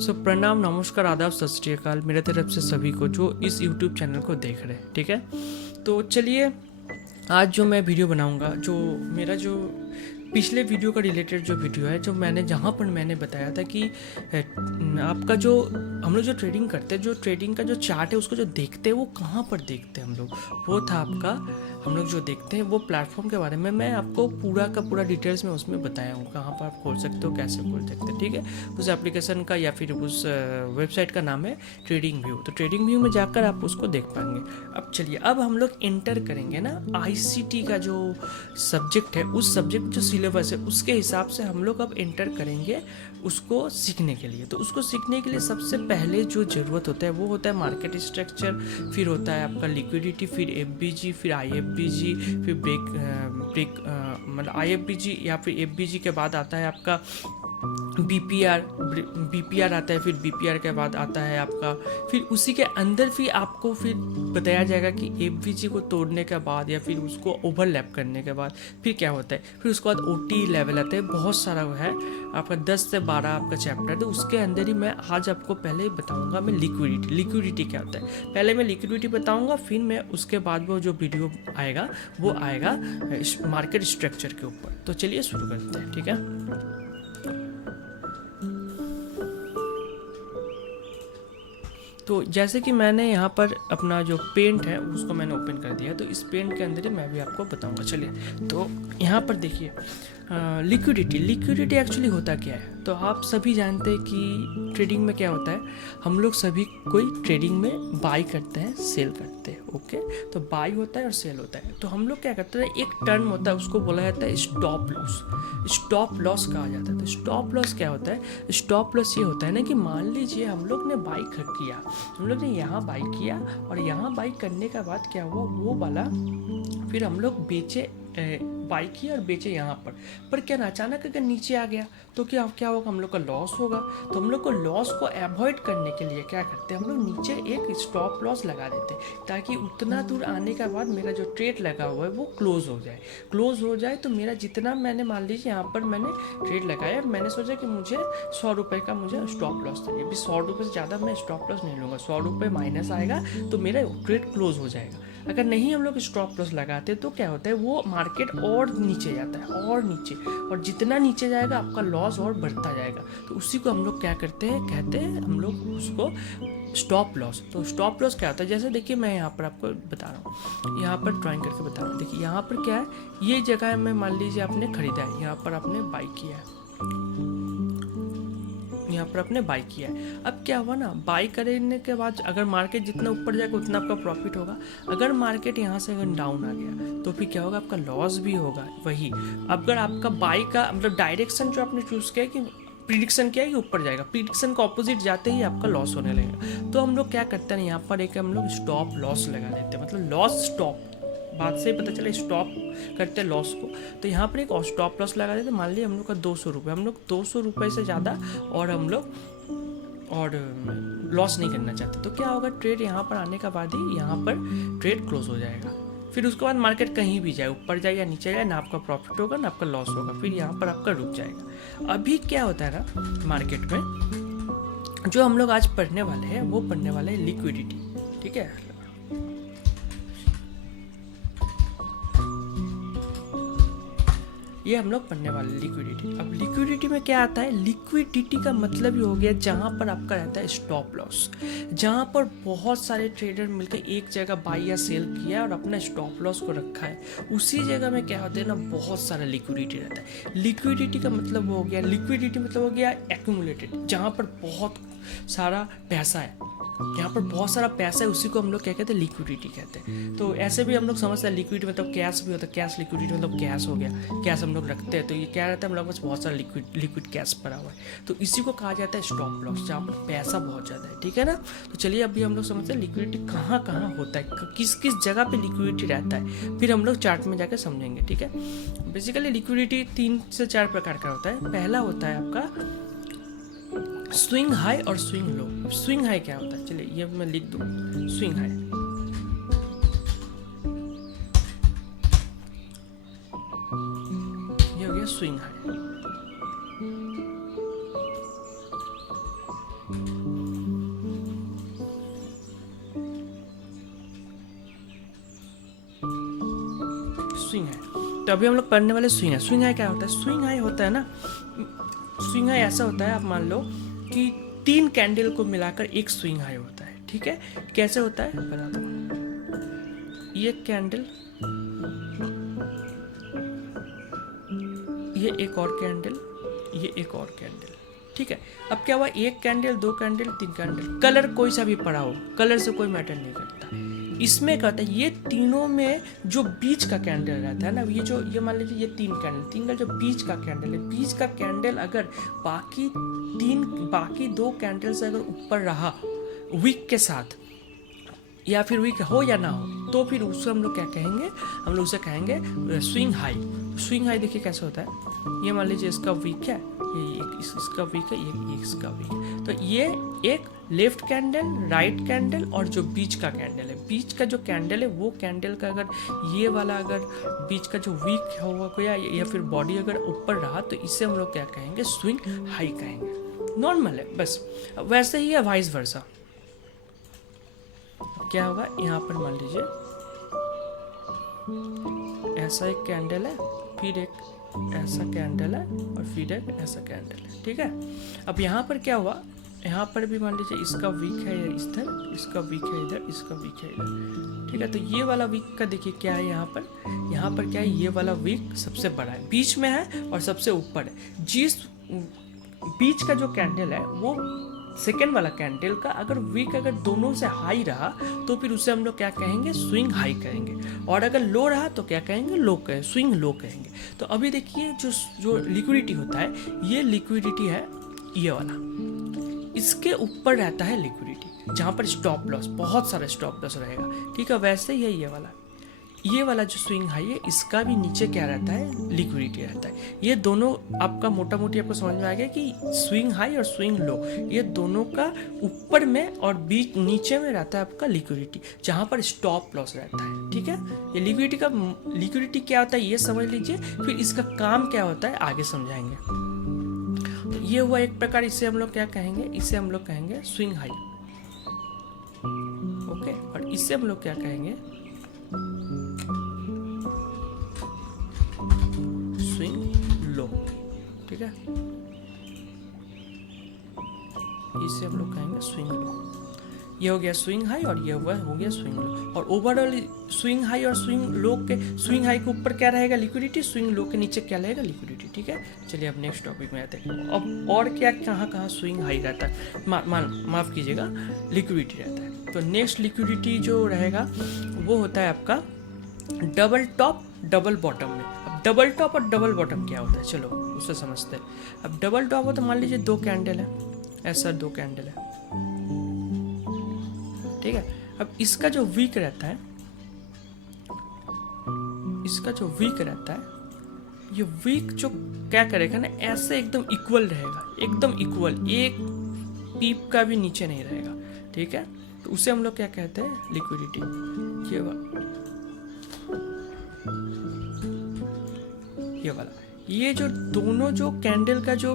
प्रणाम, नमस्कार, आदाब, सत श्री अकाल मेरे तरफ से सभी को जो इस यूट्यूब चैनल को देख रहे हैं। ठीक है, तो चलिए आज जो मैं वीडियो बनाऊंगा, जो मेरा जो पिछले वीडियो का रिलेटेड जो वीडियो है, जो मैंने जहाँ पर मैंने बताया था कि आपका जो हम लोग जो ट्रेडिंग करते हैं, जो ट्रेडिंग का जो चार्ट है उसको जो देखते हैं वो कहाँ पर देखते हैं हम लोग, वो था आपका हम लोग जो देखते हैं वो प्लेटफॉर्म के बारे में मैं आपको पूरा का पूरा डिटेल्स में उसमें बताया हूँ, कहाँ पर आप खोल सकते हो, कैसे खोल सकते हैं। ठीक है, उस एप्लीकेशन का या फिर उस वेबसाइट का नाम है ट्रेडिंग व्यू। तो ट्रेडिंग व्यू में जाकर आप उसको देख पाएंगे। अब चलिए, अब हम लोग एंटर करेंगे ना आईसीटी का जो सब्जेक्ट है, उस सब्जेक्ट जो सिलेबस है उसके हिसाब से हम लोग अब एंटर करेंगे उसको सीखने के लिए। तो उसको सीखने के लिए सबसे पहले जो ज़रूरत होता है वो होता है मार्केट स्ट्रक्चर, फिर होता है आपका लिक्विडिटी, फिर एफबीजी, फिर आईएफबीजी, फिर ब्रेक मतलब आईएफबीजी या फिर एफबीजी के बाद आता है आपका बीपीआर। बीपीआर आता है, फिर बीपीआर के बाद आता है आपका, फिर उसी के अंदर फिर आपको फिर बताया जाएगा कि एफबीजी को तोड़ने के बाद या फिर उसको ओवरलैप करने के बाद फिर क्या होता है। फिर उसके बाद ओटी लेवल आता है, बहुत सारा वो है आपका 10 से 12 आपका चैप्टर है। तो उसके अंदर ही मैं आज आपको पहले बताऊंगा मैं लिक्विडिटी क्या होता है। पहले मैं लिक्विडिटी बताऊंगा, फिर मैं उसके बाद वो जो वीडियो आएगा वो आएगा मार्केट स्ट्रक्चर के ऊपर। तो चलिए शुरू करते हैं। ठीक है, तो जैसे कि मैंने यहाँ पर अपना जो पेंट है उसको मैंने ओपन कर दिया, तो इस पेंट के अंदर ही मैं भी आपको बताऊंगा। चलिए, तो यहाँ पर देखिए लिक्विडिटी एक्चुअली होता क्या है। तो आप सभी जानते हैं कि ट्रेडिंग में क्या होता है, हम लोग सभी कोई ट्रेडिंग में बाई करते हैं, सेल करते हैं। ओके, तो बाई होता है और सेल होता है। तो हम लोग क्या करते हैं, एक टर्म होता है उसको बोला जाता है स्टॉप लॉस। स्टॉप लॉस कहा जाता है। तो स्टॉप लॉस क्या होता है, स्टॉप लॉस ये होता है ना कि मान लीजिए हम लोग ने बाई किया, हम लोग ने यहाँ बाई किया और यहाँ बाई करने के बाद क्या हुआ, वो वाला फिर हम लोग बेचे, बाई किया और बेचे यहाँ पर क्या ना अचानक अगर नीचे आ गया तो क्या क्या होगा, हम लोग का लॉस होगा। तो हम लोग को लॉस को अवॉइड करने के लिए क्या करते हैं, हम लोग नीचे एक स्टॉप लॉस लगा देते हैं, ताकि उतना दूर आने के बाद मेरा जो ट्रेड लगा हुआ है वो क्लोज हो जाए। क्लोज हो जाए तो मेरा जितना मैंने मान लीजिए यहाँ पर मैंने ट्रेड लगाया, मैंने सोचा कि मुझे 100 रुपये का मुझे स्टॉप लॉस चाहिए। अभी 100 रुपये से ज़्यादा मैं स्टॉप लॉस नहीं लूँगा, 100 रुपये माइनस आएगा तो मेरा ट्रेड क्लोज हो जाएगा। अगर नहीं हम लोग स्टॉप लॉस लगाते तो क्या होता है, वो मार्केट और नीचे जाता है और नीचे, और जितना नीचे जाएगा आपका लॉस और बढ़ता जाएगा। तो उसी को हम लोग क्या करते हैं, कहते हैं हम लोग उसको स्टॉप लॉस। तो स्टॉप लॉस क्या होता है, जैसे देखिए मैं यहाँ पर आपको बता रहा हूँ, यहाँ पर ड्राइंग करके बता रहा हूँ। देखिए यहाँ पर क्या है, ये जगह में मान लीजिए आपने खरीदा है, यहाँ पर आपने बाई किया है, यहाँ पर आपने बाई किया है। अब क्या हुआ ना, बाई करने के बाद अगर मार्केट जितना ऊपर जाएगा उतना आपका प्रॉफिट होगा। अगर मार्केट यहाँ से अगर डाउन आ गया तो फिर क्या होगा, आपका लॉस भी होगा। वही अगर आपका बाई का मतलब डायरेक्शन जो आपने चूज़ किया कि प्रिडिक्शन क्या है कि ऊपर जाएगा, प्रिडिक्शन का ऑपोजिट जाते ही आपका लॉस होने लगेगा। तो हम लोग क्या करते हैं, यहाँ पर एक हम लोग स्टॉप लॉस लगा देते हैं, मतलब लॉस स्टॉप, बात से पता चला स्टॉप करते हैं लॉस को। तो यहाँ पर एक स्टॉप लॉस लगा देते, मान लीजिए हम लोग का 200 रुपये, हम लोग 200 रुपये से ज़्यादा और हम लोग और लॉस नहीं करना चाहते। तो क्या होगा, ट्रेड यहाँ पर आने के बाद ही यहाँ पर ट्रेड क्लोज हो जाएगा। फिर उसके बाद मार्केट कहीं भी जाए, ऊपर जाए या नीचे जाए, ना आपका प्रॉफिट होगा ना आपका लॉस होगा, फिर यहाँ पर आपका रुक जाएगा। अभी क्या होता है ना मार्केट में, जो हम लोग आज पढ़ने वाले हैं वो पढ़ने वाले हैं लिक्विडिटी। ठीक है, ये हम लोग पढ़ने वाले लिक्विडिटी। अब लिक्विडिटी में क्या आता है, लिक्विडिटी का मतलब ये हो गया जहाँ पर आपका रहता है स्टॉप लॉस, जहाँ पर बहुत सारे ट्रेडर मिलकर एक जगह बाई या सेल किया और अपना स्टॉप लॉस को रखा है, उसी जगह में क्या होता है ना, बहुत सारा लिक्विडिटी रहता है। लिक्विडिटी का मतलब हो गया, लिक्विडिटी मतलब हो गया एक्यूमुलेटेड, जहाँ पर बहुत सारा पैसा है, यहाँ पर बहुत सारा पैसा है, उसी को हम लोग क्या कहते हैं, लिक्विडिटी कहते हैं। तो ऐसे भी हम लोग समझते हैं लिक्विडिटी मतलब कैश भी होता है, कैश लिक्विडिटी मतलब कैश हो गया, कैश हम लोग रखते हैं तो ये क्या रहता है, हम लोग पास बहुत सारा लिक्विड कैश पड़ा हुआ है। तो इसी को कहा जाता है स्टॉप लॉस, जहाँ पर पैसा बहुत ज़्यादा है। ठीक है ना, तो चलिए अभी हम लोग समझते हैं लिक्विडिटी कहाँ कहाँ होता है, किस किस जगह पर लिक्विडिटी रहता है, फिर हम लोग चार्ट में जाकर समझेंगे। ठीक है, बेसिकली लिक्विडिटी 3 से 4 प्रकार का होता है। पहला होता है आपका स्विंग हाई और स्विंग लो। स्विंग हाई क्या होता है, चलिए ये मैं लिख दूँ, स्विंग हाई, ये हो गया स्विंग हाई। Swing high. तो अभी हम लोग पढ़ने वाले स्विंग हाई। स्विंग हाई क्या होता है? स्विंग हाई होता है ना, स्विंग हाई ऐसा होता है, आप मान लो कि 3 कैंडल को मिलाकर एक स्विंग हाई होता है। ठीक है, कैसे होता है बताता हूँ। ये कैंडल, ये एक और कैंडल, ये एक और कैंडल। ठीक है, अब क्या हुआ, एक कैंडल, 2 कैंडल, 3 कैंडल, कलर कोई सा भी पड़ा हो, कलर से कोई मैटर नहीं करता। इसमें क्या होता है, ये तीनों में जो बीच का कैंडल रहता है ना, ये मान लीजिए ये 3 कैंडल जो बीच का कैंडल है, बीच का कैंडल अगर बाकी 2 कैंडल से अगर ऊपर रहा विक के साथ, या फिर विक हो या ना हो, तो फिर उससे हम लोग क्या कहेंगे, हम लोग उसे कहेंगे स्विंग हाई। स्विंग हाई देखिए कैसे होता है, ये मान लीजिए इसका वीक है, ये एक इसका वीक है, ये इसका वीक है। तो ये एक लेफ्ट कैंडल, राइट कैंडल और जो बीच का कैंडल है, बीच का जो कैंडल है वो कैंडल का अगर ये वाला अगर बीच का जो वीक होगा या फिर बॉडी अगर ऊपर रहा, तो इसे हम लोग क्या कहेंगे, स्विंग हाई कहेंगे। नॉर्मल है बस। वैसे ही है वाइस वर्सा। क्या होगा, यहाँ पर मान लीजिए ऐसा एक कैंडल है, फिर एक ऐसा कैंडल है और फिर एक ऐसा कैंडल है। ठीक है, अब यहाँ पर क्या हुआ, यहाँ पर भी मान लीजिए इसका वीक है इधर, इसका वीक है इधर, इसका वीक है इधर। ठीक है, तो ये वाला वीक का देखिए क्या है, यहाँ पर क्या है, ये वाला वीक सबसे बड़ा है, बीच में है और सबसे ऊपर है। जिस बीच का जो कैंडल है वो सेकेंड वाला कैंडल का अगर वीक अगर दोनों से हाई रहा, तो फिर उसे हम लोग क्या कहेंगे, स्विंग हाई कहेंगे। और अगर लो रहा तो क्या कहेंगे, लो कहेंगे, स्विंग लो कहेंगे। तो अभी देखिए जो लिक्विडिटी होता है, ये लिक्विडिटी है ये वाला, इसके ऊपर रहता है लिक्विडिटी, जहाँ पर स्टॉप लॉस, बहुत सारा स्टॉप लॉस रहेगा। ठीक है, वैसे ही है ये वाला जो स्विंग हाई है, इसका भी नीचे क्या रहता है, लिक्विडिटी रहता है। ये दोनों आपका मोटा मोटी आपको समझ में आ गया कि स्विंग हाई और स्विंग लो, ये दोनों का ऊपर में और बीच नीचे में रहता है आपका लिक्विडिटी, जहाँ पर स्टॉप लॉस रहता है। ठीक है, ये लिक्विडिटी क्या होता है ये समझ लीजिए, फिर इसका काम क्या होता है आगे समझाएंगे। तो ये हुआ एक प्रकार, इसे हम लोग क्या कहेंगे, इसे हम लोग कहेंगे स्विंग हाई। ओके, और इससे हम लोग क्या कहेंगे, स्विंग लो। ठीक है, इसे हम लोग कहेंगे स्विंग लो। ये हो गया स्विंग हाई और ये हो गया स्विंग लो। और ओवरऑल स्विंग हाई और स्विंग लो के, स्विंग हाई के ऊपर क्या रहेगा, लिक्विडिटी, स्विंग लो के नीचे क्या रहेगा, लिक्विडिटी। ठीक है, चलिए अब नेक्स्ट टॉपिक में आते हैं। अब और क्या कहाँ स्विंग हाई रहता है, माफ कीजिएगा, लिक्विडिटी रहता है। तो नेक्स्ट लिक्विडिटी जो रहेगा वो होता है आपका डबल टॉप डबल बॉटम में। अब डबल टॉप और डबल बॉटम क्या होता है, चलो उससे समझते हैं। अब डबल टॉप हो तो मान लीजिए 2 कैंडल है, ऐसा 2 कैंडल है। ठीक है, अब इसका जो वीक रहता है, ये वीक जो क्या करेगा ना, ऐसे एकदम इक्वल रहेगा, एकदम इक्वल, एक पीप का भी नीचे नहीं रहेगा। ठीक है, तो उसे हम लोग क्या कहते हैं, लिक्विडिटी। ये वाला, ये जो दोनों जो कैंडल का जो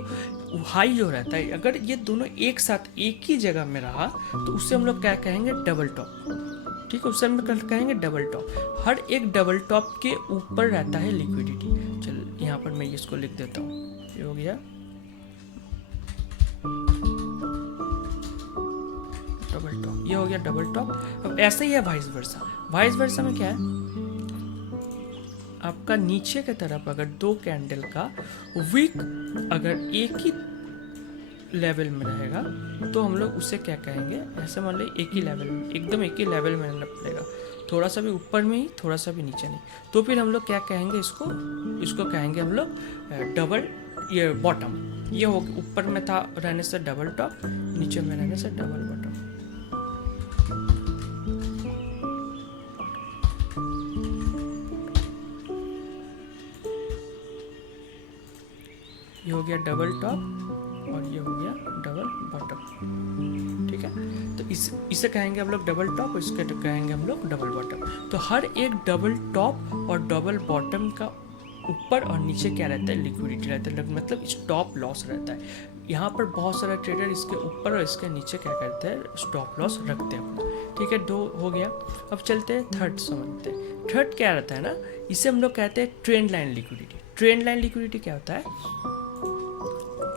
हाई जो रहता है, अगर ये दोनों एक साथ एक ही जगह में रहा, तो उससे हम लोग क्या कहेंगे, डबल टॉप। ठीक है, उससे हम लोग कहेंगे डबल टॉप। हर एक डबल टॉप के ऊपर रहता है लिक्विडिटी। चल यहाँ पर मैं इसको लिख देता हूँ, ये हो गया डबल टॉप, ये हो गया डबल टॉप। अब ऐसे ही है वाइस वर्सा में क्या है, आपका नीचे की तरफ अगर 2 कैंडल का विक अगर एक ही लेवल में रहेगा, तो हम लोग उसे क्या कहेंगे, ऐसे मान लो एक ही लेवल में, एकदम एक ही लेवल में रहना पड़ेगा, थोड़ा सा भी ऊपर में ही, थोड़ा सा भी नीचे नहीं। तो फिर हम लोग क्या कहेंगे, इसको कहेंगे हम लोग डबल, ये बॉटम। ये हो ऊपर में था रहने से डबल टॉप, नीचे में रहने से डबल बॉटम। ये हो गया डबल टॉप और ये हो गया डबल बॉटम। ठीक है, तो इसे कहेंगे हम लोग डबल टॉप, इसके कहेंगे हम लोग डबल बॉटम। तो हर एक डबल टॉप और डबल बॉटम का ऊपर और नीचे क्या रहता है, लिक्विडिटी रहता है, मतलब स्टॉप लॉस रहता है। यहाँ पर बहुत सारे ट्रेडर इसके ऊपर और इसके नीचे क्या करते हैं, स्टॉप लॉस रखते हैं अपना। ठीक है, 2 हो गया। अब चलते हैं थर्ड समझते हैं। थर्ड क्या रहता है ना, इसे हम लोग कहते हैं trend line liquidity. Trend line liquidity क्या होता है,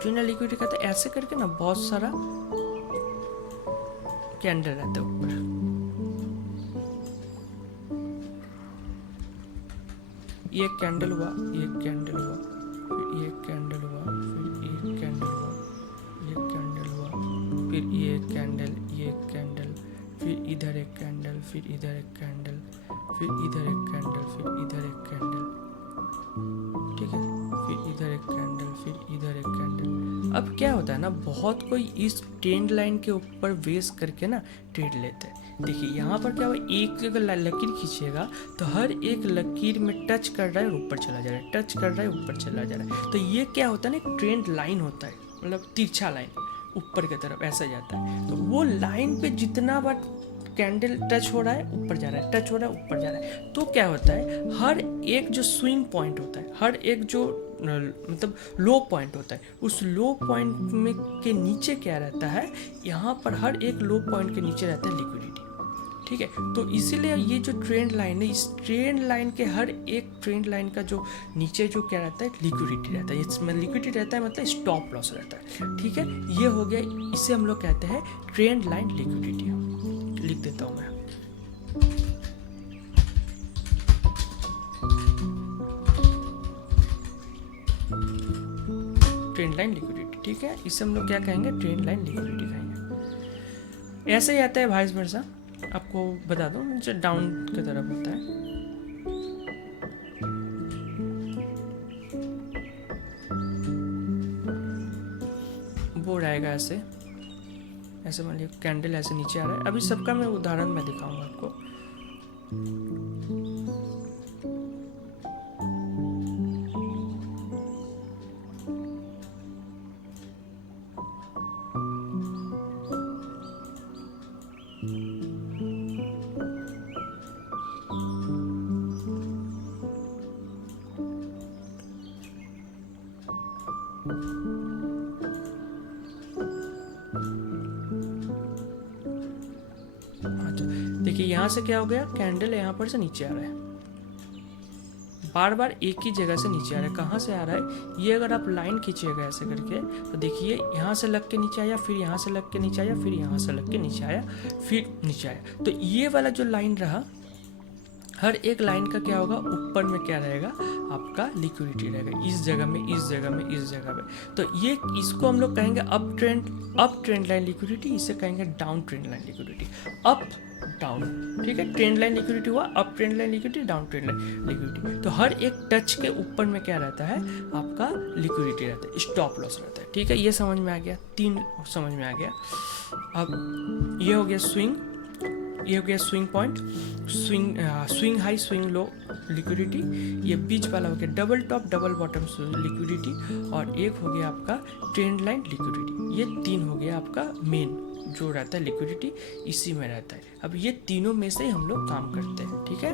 ट्रेंड लाइन लिक्विडिटी कहते हैं ऐसे करके ना बहुत सारा कैंडल रहता है ऊपर, ये एक कैंडल हुआ, ये एक कैंडल हुआ, फिर ये एक कैंडल हुआ, फिर एक कैंडल हुआ, ये कैंडल हुआ, फिर ये एक कैंडल, ये एक कैंडल, फिर इधर एक कैंडल, फिर इधर एक कैंडल, फिर इधर एक कैंडल, फिर इधर एक कैंडल। ठीक है, फिर इधर एक कैंडल, फिर इधर एक कैंडल। अब क्या होता है ना, बहुत कोई इस ट्रेंड लाइन के ऊपर बेस करके ना ट्रेड लेते हैं। देखिए यहाँ पर क्या हुआ, एक अगर लकीर खींचिएगा तो हर एक लकीर में टच कर रहा है और ऊपर चला जा रहा है, टच कर रहा है ऊपर चला जा रहा है। तो ये क्या होता है ना, एक ट्रेंड लाइन होता है, मतलब तिरछा लाइन ऊपर की तरफ ऐसा जाता है। तो वो लाइन पे जितना बार कैंडल टच हो रहा है ऊपर जा रहा है, टच हो रहा है ऊपर जा रहा है, तो क्या होता है, हर एक जो स्विंग पॉइंट होता है, हर एक जो मतलब लो पॉइंट होता है, उस लो पॉइंट में के नीचे क्या रहता है, यहाँ पर हर एक लो पॉइंट के नीचे रहता है लिक्विडिटी। ठीक है, तो इसीलिए ये जो ट्रेंड लाइन है, इस ट्रेंड लाइन के हर एक ट्रेंड लाइन का जो नीचे जो क्या रहता है, लिक्विडिटी रहता है। इसमें लिक्विडिटी रहता है मतलब स्टॉप लॉस रहता है। ठीक है, ये हो गया, इसे हम लोग कहते हैं ट्रेंड लाइन लिक्विडिटी। लिख देता हूँ मैं, ट्रेंड लाइन लिक्विडिटी। ठीक है, इसे हम लोग क्या कहेंगे, ट्रेंड लाइन लिक्विडिटी कहेंगे। ऐसे ही आता है वाइस वर्सा, आपको बता दूं, जो डाउन की तरफ होता है। वो रहेगा ऐसे, ऐसे मान लीजिए कैंडल ऐसे नीचे आ रहा है। अभी सबका मैं उदाहरण में दिखाऊंगा आपको। देखिए यहाँ से क्या हो गया, कैंडल यहाँ पर से नीचे आ रहा है, बार बार एक ही जगह से नीचे आ रहा है। कहाँ से आ रहा है, ये अगर आप लाइन खींचिएगा ऐसे करके तो देखिए यहाँ से लग के नीचे आया, फिर यहाँ से लग के नीचे आया, फिर यहाँ से लग के नीचे आया, फिर नीचे आया। तो ये वाला जो लाइन रहा, हर एक लाइन का क्या होगा, ऊपर में क्या रहेगा, आपका लिक्विडिटी रहेगा, इस जगह में, इस जगह में, इस जगह में। तो ये इसको हम लोग कहेंगे अप ट्रेंड लाइन लिक्विडिटी, इसे कहेंगे down trend line liquidity. Up down, ठीक है, ट्रेंड लाइन लिक्विडिटी हुआ, up trend line liquidity, down trend line liquidity. तो हर एक टच के ऊपर में क्या रहता है, आपका लिक्विडिटी रहता है, स्टॉप लॉस रहता है। ठीक है, ये समझ में आ गया, 3 समझ में आ गया। अब ये हो गया स्विंग, ये हो गया swing point, swing high, swing low liquidity. ये बीच वाला हो गया double top double bottom liquidity, और एक हो गया आपका ट्रेंड लाइन लिक्विडिटी। ये 3 हो गया आपका मेन जो रहता है लिक्विडिटी, इसी में रहता है। अब ये तीनों में से हम लोग काम करते हैं। ठीक है,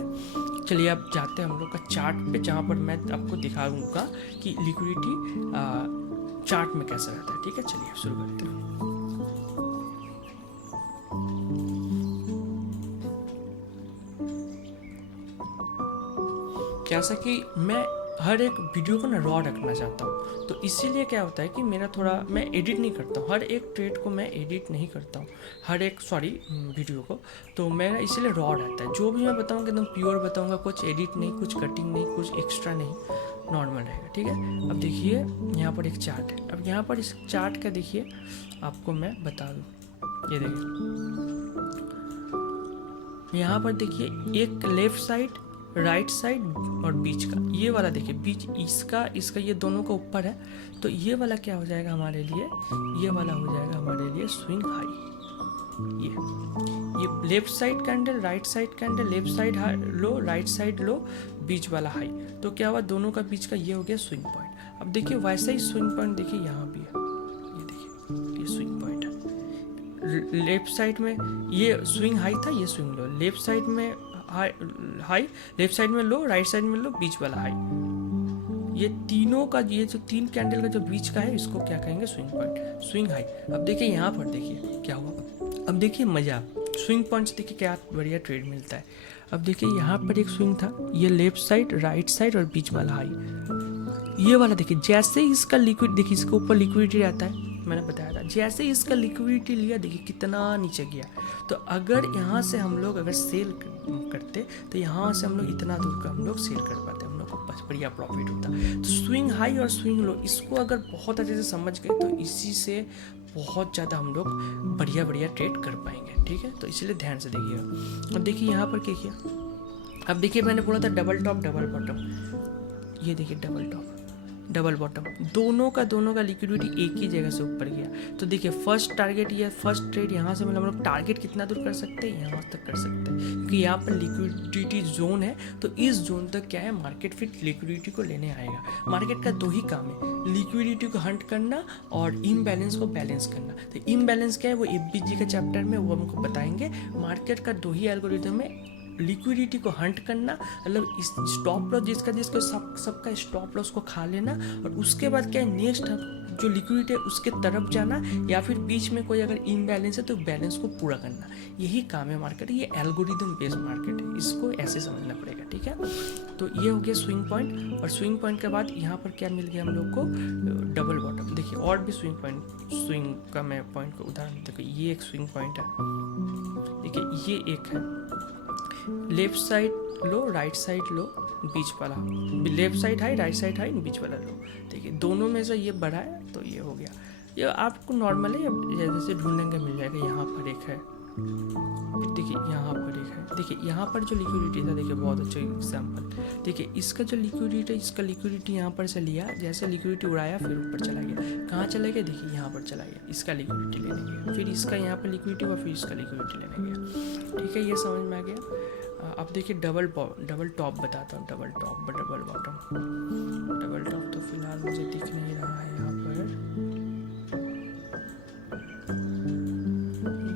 चलिए अब जाते हैं हम लोग का चार्ट पे, जहाँ पर मैं आपको दिखाऊंगा कि लिक्विडिटी चार्ट में कैसा रहता है। ठीक है, चलिए शुरू करते हैं। जैसा कि मैं हर एक वीडियो को ना रॉ रखना चाहता हूँ, तो इसीलिए क्या होता है कि मेरा थोड़ा, मैं एडिट नहीं करता हूँ, हर एक ट्रेड को मैं एडिट नहीं करता हूँ, हर एक वीडियो को। तो मेरा इसीलिए रॉ रहता है, जो भी मैं बताऊँगा एकदम प्योर बताऊँगा, कुछ एडिट नहीं, कुछ कटिंग नहीं, कुछ एक्स्ट्रा नहीं, नॉर्मल रहेगा। ठीक है, अब देखिए यहाँ पर एक चार्ट है। अब यहाँ पर इस चार्ट का देखिए, आपको मैं बता दूँ, ये देखिए यहाँ पर देखिए, एक लेफ्ट साइड, राइट साइड और बीच का, ये वाला देखिए बीच, इसका ये दोनों का ऊपर है। तो ये वाला क्या हो जाएगा हमारे लिए, ये वाला हो जाएगा हमारे लिए स्विंग हाई। ये left side candle, right side candle, left side low, right side low, बीच वाला हाई। तो क्या हुआ, दोनों का बीच का ये हो गया स्विंग पॉइंट। अब देखिए वैसा ही स्विंग पॉइंट देखिए यहाँ भी है, ये देखिए ये स्विंग पॉइंट है। लेफ्ट साइड में ये स्विंग हाई था, ये स्विंग लो, लेफ्ट साइड में हाई, लेफ्ट साइड में लो, राइट साइड में लो, बीच वाला हाई। ये तीनों का, ये जो 3 कैंडल का जो बीच का है, इसको क्या कहेंगे? Swing point, swing high. अब देखिए यहाँ पर, देखिए क्या हुआ। अब देखिए मज़ा, स्विंग पॉइंट से देखिए क्या बढ़िया ट्रेड मिलता है। अब देखिए यहाँ पर एक स्विंग था, ये लेफ्ट साइड, राइट साइड और बीच वाला हाई। ये वाला देखिए, जैसे ही इसका लिक्विड, देखिए इसके ऊपर लिक्विडिटी रहता है, मैंने बताया था, जैसे ही इसका लिक्विडिटी लिया, देखिए कितना नीचे गया। तो अगर यहाँ से हम लोग अगर सेल करते तो यहाँ से हम लोग इतना दूर का हम लोग सेल कर पाते, हम लोग को बढ़िया प्रॉफिट होता। तो स्विंग हाई और स्विंग लो, इसको अगर बहुत अच्छे से समझ गए तो इसी से बहुत ज़्यादा हम लोग बढ़िया बढ़िया ट्रेड कर पाएंगे, ठीक है। तो इसलिए ध्यान से देखिएगा। अब देखिए यहाँ पर क्या किया। अब देखिए मैंने बोला था डबल टॉप डबल बॉटम, ये देखिए डबल टॉप डबल बॉटम, दोनों का लिक्विडिटी एक ही जगह से ऊपर गया। तो देखिए फर्स्ट टारगेट, ये फर्स्ट ट्रेड यहाँ से, मतलब हम लोग टारगेट कितना दूर कर सकते हैं, यहाँ तक कर सकते हैं, क्योंकि यहाँ पर लिक्विडिटी जोन है। तो इस जोन तक क्या है, मार्केट फिर लिक्विडिटी को लेने आएगा। मार्केट का 2 ही काम है, लिक्विडिटी को हंट करना और इम्बैलेंस को बैलेंस करना। तो इम्बैलेंस क्या है, वो एफबीजी के चैप्टर में वो हमको बताएंगे। मार्केट का 2 ही एल्गोरिथम है, लिक्विडिटी को हंट करना, मतलब इस स्टॉप लॉस जिसका सबका स्टॉप लॉस को खा लेना, और उसके बाद क्या है, नेक्स्ट जो लिक्विडिटी है उसके तरफ जाना, या फिर बीच में कोई अगर इम्बैलेंस है तो बैलेंस को पूरा करना। यही काम है मार्केट, ये एल्गोरिथम बेस्ड मार्केट है, इसको ऐसे समझना पड़ेगा, ठीक है। तो ये हो गया स्विंग पॉइंट, और स्विंग पॉइंट के बाद यहाँ पर क्या मिल गया हम लोग को, डबल बॉटम। देखिए और भी स्विंग पॉइंट, स्विंग का मैं पॉइंट का उदाहरण देखो, ये एक स्विंग पॉइंट है, देखिए ये एक है, left side low, right side low, बीच वाला, left side high, right side high, बीच वाला लो। देखिए दोनों में से ये बड़ा है, तो ये हो गया। ये आपको नॉर्मली जैसे ढूंढेंगे मिल जाएगा। यहाँ पर एक है, देखिए यहाँ पर एक है, देखिए यहाँ पर जो लिक्विडिटी था, देखिए बहुत अच्छा एग्जाम्पल। देखिए इसका जो लिक्विडिटी है, इसका लिक्विडिटी यहाँ पर से लिया, जैसे लिक्विडिटी उड़ाया फिर ऊपर चला गया। कहाँ चला गया, देखिए यहाँ पर चला गया, इसका लिक्विडिटी लेने गया, फिर इसका यहाँ पर लिक्विडिटी हुआ, फिर इसका लिक्विडिटी लेने गया, ठीक है। ये समझ में आ गया। अब देखिए डबल टॉप बताता हूँ, double top double bottom. Double top तो फिलहाल मुझे दिख नहीं रहा है यहाँ पर,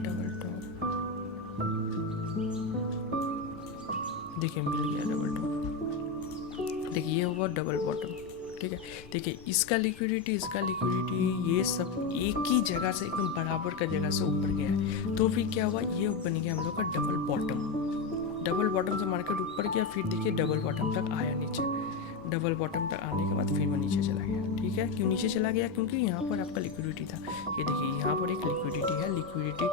डबल टॉप देखिए मिल गया डबल टॉप। देखिए ये हुआ डबल बॉटम, ठीक है। देखिए इसका लिक्विडिटी, इसका लिक्विडिटी, ये सब एक ही जगह से एकदम बराबर का जगह से ऊपर गया है। तो फिर क्या हुआ, ये बन गया हम लोग का डबल बॉटम। डबल बॉटम से मार्केट ऊपर गया, फिर देखिए डबल बॉटम तक आया नीचे। डबल बॉटम तक आने के बाद फिर वो नीचे चला गया, ठीक है। क्यों नीचे चला गया, क्योंकि यहाँ पर आपका लिक्विडिटी था। ये देखिए यहाँ पर एक लिक्विडिटी है, लिक्विडिटी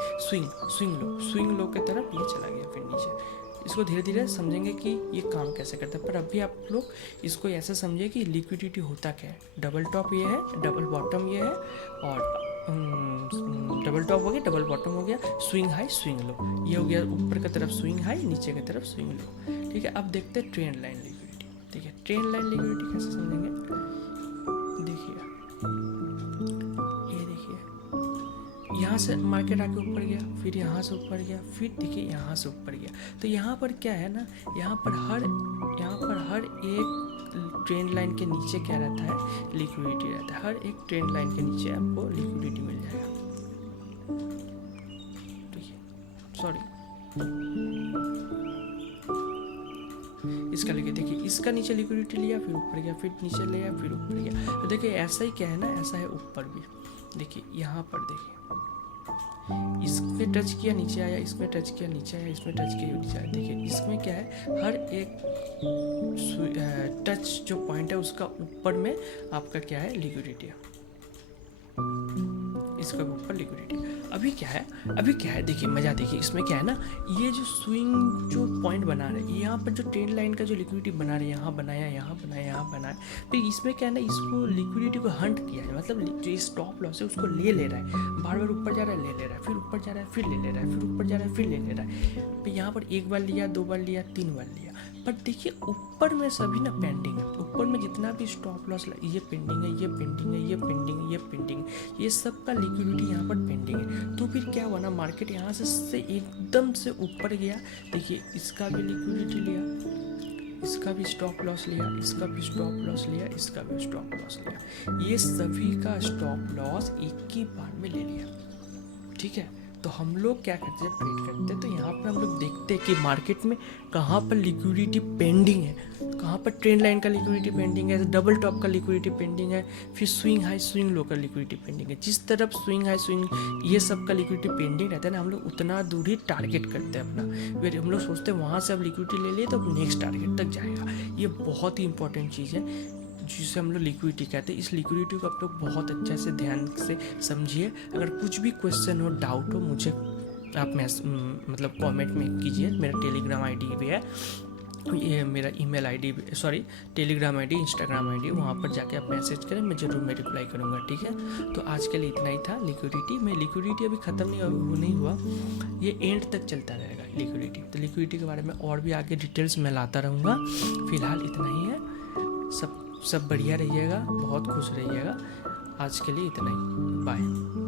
स्विंग लो के तरफ ये चला गया फिर नीचे। इसको धीरे धीरे समझेंगे कि ये काम कैसे करता है, पर अभी आप लोग इसको ऐसे समझिए कि लिक्विडिटी होता क्या है। डबल टॉप ये है, डबल बॉटम ये है, और डबल टॉप हो गया, डबल बॉटम हो गया, स्विंग हाई स्विंग लो, ये हो गया ऊपर की तरफ स्विंग हाई, नीचे की तरफ स्विंग लो, ठीक है। अब देखते हैं ट्रेंड लाइन लिक्विडिटी। देखिए ट्रेंड लाइन लिक्विडिटी कैसे समझेंगे, देखिए ये देखिए यहाँ से मार्केट आके ऊपर गया, फिर यहाँ से ऊपर गया, फिर देखिए यहाँ से ऊपर गया। तो यहाँ पर क्या है ना, यहाँ पर हर एक ट्रेंड लाइन के नीचे क्या रहता है, लिक्विडिटी रहता है। हर एक ट्रेंड लाइन के नीचे आपको लिक्विडिटी मिल जाएगा, ठीक है। सॉरी, इसका लेके देखिए, इसका नीचे लिक्विडिटी लिया, फिर ऊपर गया, फिर नीचे लिया, फिर ऊपर गया। तो देखिए ऐसा ही क्या है ना, ऐसा है ऊपर भी। देखिए यहाँ पर देखिए, इसमें टच किया नीचे आया, इसमें टच किया नीचे आया, इसमें टच किया नीचे आया। देखिए इसमें क्या है, हर एक टच जो पॉइंट है उसका ऊपर में आपका क्या है, लिक्विडिटी है, इसका ऊपर लिक्विडिटी। अभी क्या है देखिए मजा, देखिए इसमें क्या है ना, ये जो स्विंग जो पॉइंट बना रहे हैं, यहाँ पर जो ट्रेंड लाइन का जो लिक्विडिटी बना रहे हैं, यहाँ बनाया, यहाँ बनाया, यहाँ बनाया, फिर इसमें क्या है ना, इसको लिक्विडिटी को हंट किया है, मतलब जो स्टॉप लॉस है उसको ले रहा है, बार बार ऊपर जा रहा है, ले रहा है, फिर ऊपर जा रहा है, फिर ले रहा है, फिर ऊपर जा रहा है, फिर ले रहा है। फिर यहाँ पर एक बार लिया, 2 बार लिया, 3 बार लिया, पर देखिए ऊपर में सभी ना पेंडिंग है। ऊपर में जितना भी स्टॉप लॉस, ये पेंडिंग है, ये पेंडिंग है, ये पेंडिंग है, ये पेंडिंग है, ये सब का लिक्विडिटी यहाँ पर पेंडिंग है। तो फिर क्या हुआ ना, मार्केट यहाँ से एकदम से ऊपर गया। देखिए इसका भी लिक्विडिटी लिया, इसका भी स्टॉप लॉस लिया, इसका भी स्टॉप लॉस लिया, इसका भी स्टॉप लॉस लिया, ये सभी का स्टॉप लॉस एक ही बार में ले लिया, ठीक है। तो हम लोग क्या करते हैं, ट्रेड करते हैं, तो यहाँ पर हम लोग देखते हैं कि मार्केट में कहाँ पर लिक्विडिटी पेंडिंग है, कहाँ पर ट्रेंड लाइन का लिक्विडिटी पेंडिंग है, डबल टॉप का लिक्विडिटी पेंडिंग है, फिर स्विंग हाई स्विंग लो का लिक्विडिटी पेंडिंग है। जिस तरफ स्विंग हाई स्विंग ये सब का लिक्विडिटी पेंडिंग रहता है ना, हम लोग उतना दूर ही टारगेट करते हैं अपना। फिर हम लोग सोचते हैं वहाँ से अब लिक्विडिटी ले लिए तो अब नेक्स्ट टारगेट तक जाएगा। ये बहुत ही इंपॉर्टेंट चीज़ है जिसे हम लोग लिक्विडिटी कहते हैं। इस लिक्विडिटी को आप लोग बहुत अच्छे से ध्यान से समझिए। अगर कुछ भी क्वेश्चन हो, डाउट हो, मुझे आप मतलब कमेंट में कीजिए। मेरा टेलीग्राम आईडी भी है, ये मेरा email ID, sorry Telegram ID, Instagram ID, वहाँ पर जाके आप मैसेज करें, मैं ज़रूर मैं रिप्लाई करूँगा, ठीक है। तो आज के लिए इतना ही था लिक्विडिटी में। लिक्विडिटी अभी ख़त्म नहीं हुआ, ये एंड तक चलता रहेगा लिक्विडिटी। तो लिक्विडिटी के बारे में और भी आगे डिटेल्स मैं लाता रहूँगा। फ़िलहाल इतना ही है। सब बढ़िया रहिएगा, बहुत खुश रहिएगा। आज के लिए इतना ही, बाय।